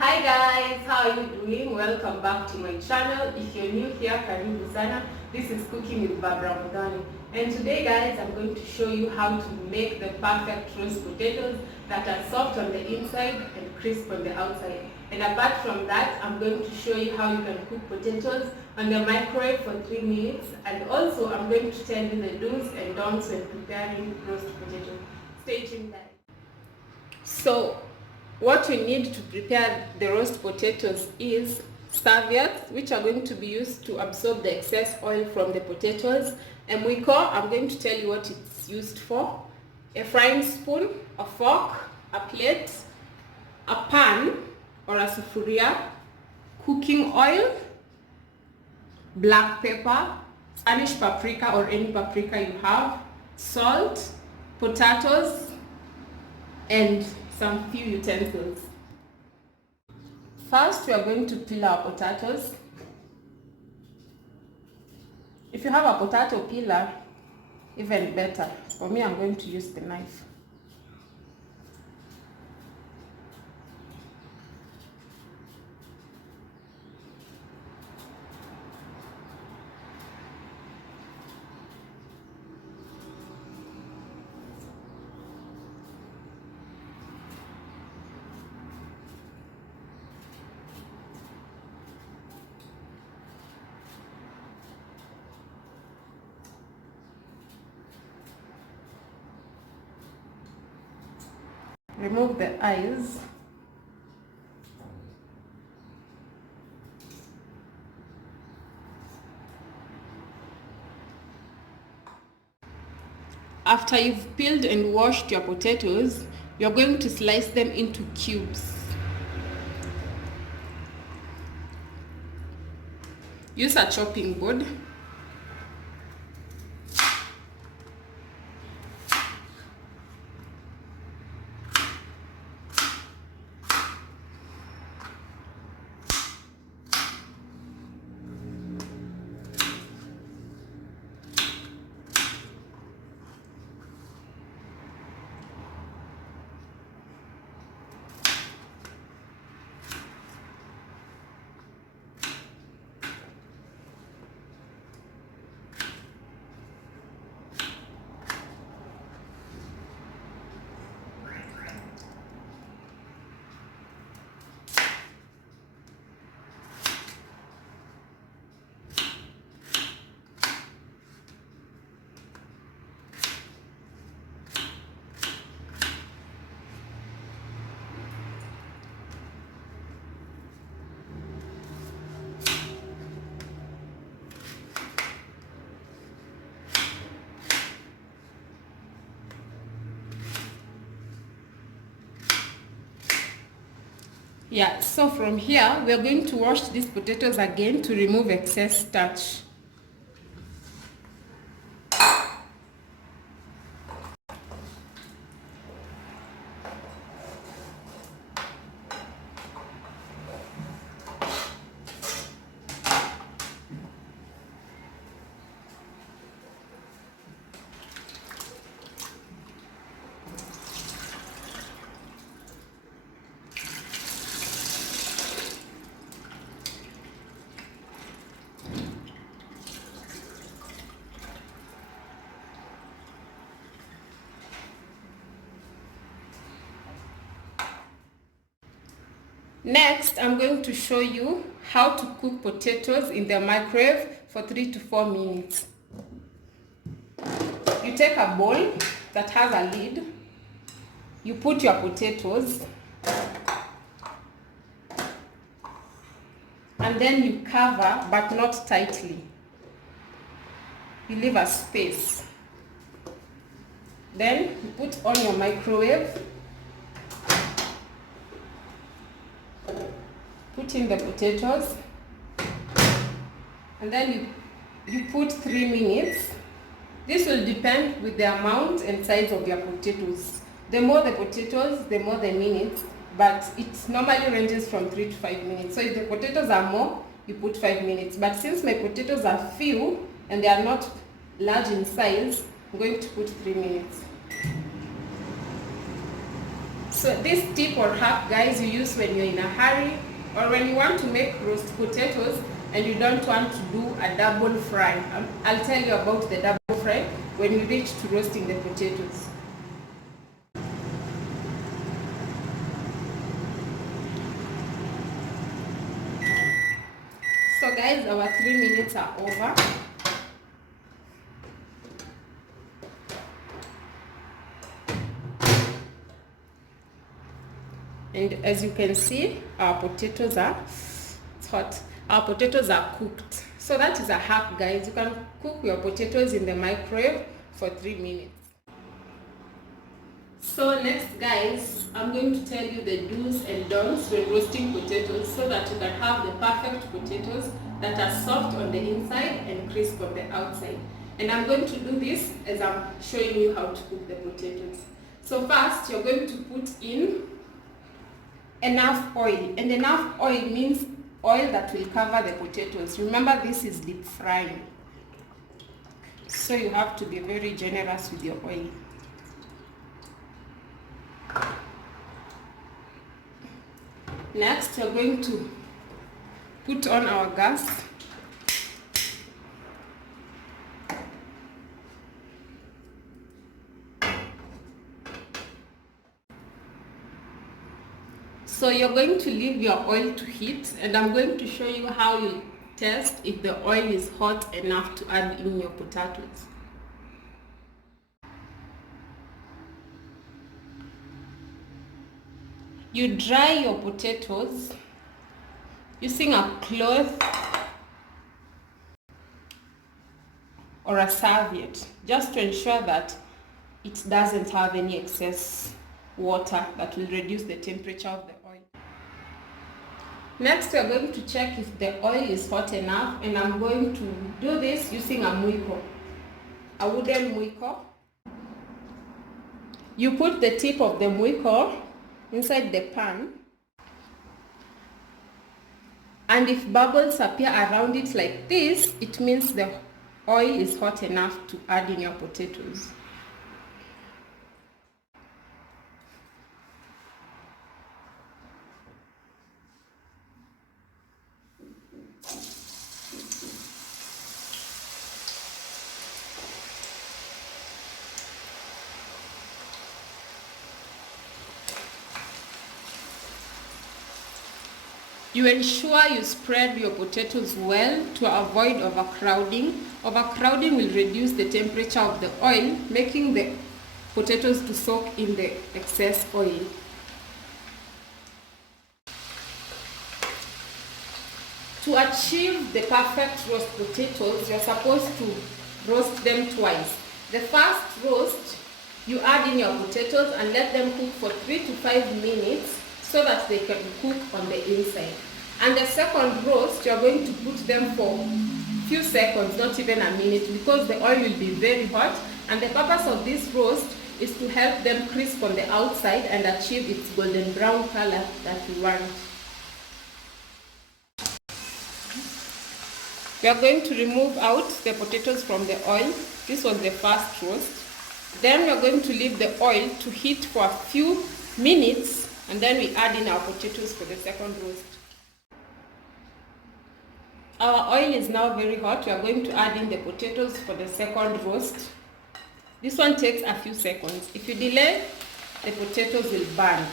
Hi guys, how are you doing? Welcome back to my channel. If you're new here, karibu sana. This is Cooking with Barbara Mudhani. And today guys, I'm going to show you how to make the perfect roast potatoes that are soft on the inside and crisp on the outside. And apart from that, I'm going to show you how you can cook potatoes on the microwave for 3 minutes. And also, I'm going to tell you the do's and don'ts when preparing roast potatoes. Stay tuned guys. So, what we need to prepare the roast potatoes is serviettes, which are going to be used to absorb the excess oil from the potatoes. And mwiko, I'm going to tell you what it's used for. A frying spoon, a fork, a plate, a pan or a sufuria, cooking oil, black pepper, Spanish paprika or any paprika you have, salt, potatoes, and some few utensils. First, we are going to peel our potatoes. If you have a potato peeler, even better. For me, I'm going to use the knife. Remove the eyes. After you've peeled and washed your potatoes, you're going to slice them into cubes. Use a chopping board. Yeah, so from here, we're going to wash these potatoes again to remove excess starch. Next, I'm going to show you how to cook potatoes in the microwave for 3 to 4 minutes. You take a bowl that has a lid, you put your potatoes, and then you cover, but not tightly. You leave a space. Then you put on your microwave, put in the potatoes, and then you put 3 minutes. This will depend with the amount and size of your potatoes. The more the potatoes, the more the minutes, but it normally ranges from 3 to 5 minutes. So if the potatoes are more, you put 5 minutes. But since my potatoes are few and they are not large in size, I'm going to put 3 minutes. So this tip or hack, guys, you use when you're in a hurry or when you want to make roast potatoes and you don't want to do a double fry. I'll tell you about the double fry when we reach to roasting the potatoes. So guys, our 3 minutes are over. And as you can see, our potatoes are hot. Our potatoes are cooked. So that is a hack, guys. You can cook your potatoes in the microwave for 3 minutes. So next, guys, I'm going to tell you the do's and don'ts when roasting potatoes so that you can have the perfect potatoes that are soft on the inside and crisp on the outside. And I'm going to do this as I'm showing you how to cook the potatoes. So first, you're going to put in enough oil, and enough oil means oil that will cover the potatoes. Remember, this is deep frying, so you have to be very generous with your oil. Next, we're going to put on our gas. So you're going to leave your oil to heat, and I'm going to show you how you test if the oil is hot enough to add in your potatoes. You dry your potatoes using a cloth or a serviette, just to ensure that it doesn't have any excess water that will reduce the temperature of the oil. Next, we are going to check if the oil is hot enough, and I'm going to do this using a mwiko, a wooden mwiko. You put the tip of the mwiko inside the pan, and if bubbles appear around it like this, it means the oil is hot enough to add in your potatoes. You ensure you spread your potatoes well to avoid overcrowding. Overcrowding will reduce the temperature of the oil, making the potatoes to soak in the excess oil. To achieve the perfect roast potatoes, you're supposed to roast them twice. The first roast, you add in your potatoes and let them cook for 3 to 5 minutes so that they can cook on the inside. And the second roast, you're going to put them for a few seconds, not even a minute, because the oil will be very hot, and the purpose of this roast is to help them crisp on the outside and achieve its golden brown color that we want. We are going to remove out the potatoes from the oil. This was the first roast. Then we are going to leave the oil to heat for a few minutes, and then we add in our potatoes for the second roast. Our oil is now very hot. We are going to add in the potatoes for the second roast. This one takes a few seconds. If you delay, the potatoes will burn.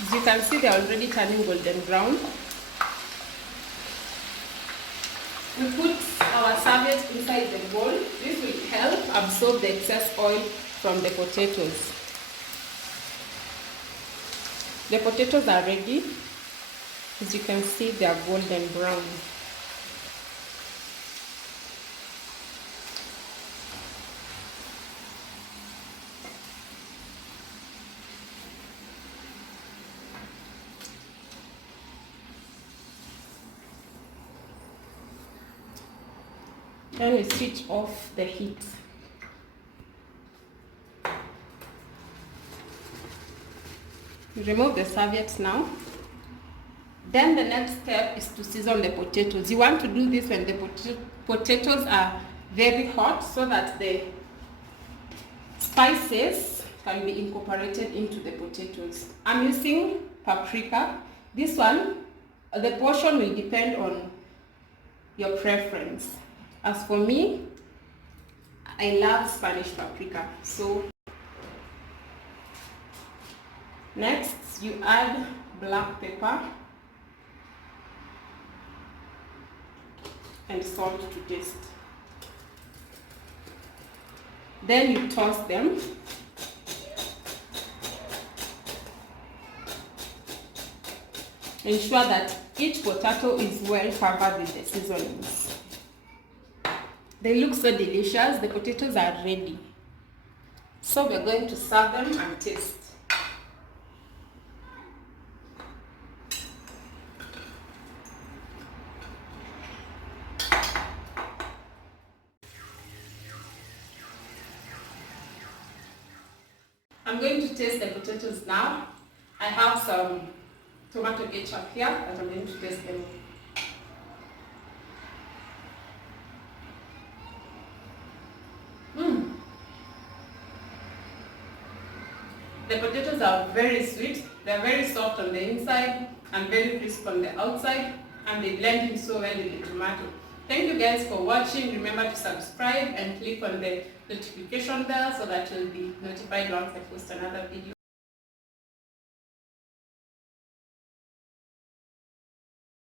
As you can see, they are already turning golden brown. We put our serviette inside the bowl. This will help absorb the excess oil from the potatoes. The potatoes are ready. As you can see, they are golden brown. Then we switch off the heat. We remove the serviette now. Then the next step is to season the potatoes. You want to do this when the potatoes are very hot so that the spices can be incorporated into the potatoes. I'm using paprika. This one, the portion will depend on your preference. As for me, I love Spanish paprika. So next you add black pepper and salt to taste. Then you toss them. Ensure that each potato is well covered with the seasonings. They look so delicious. The potatoes are ready. So we're going to serve them and taste. I'm going to taste the potatoes now. I have some tomato ketchup here that I'm going to taste them. The potatoes are very sweet. They're very soft on the inside and very crisp on the outside, and they blend in so well with the tomato. Thank you guys for watching. Remember to subscribe and click on the notification bell so that you'll be notified once I post another video.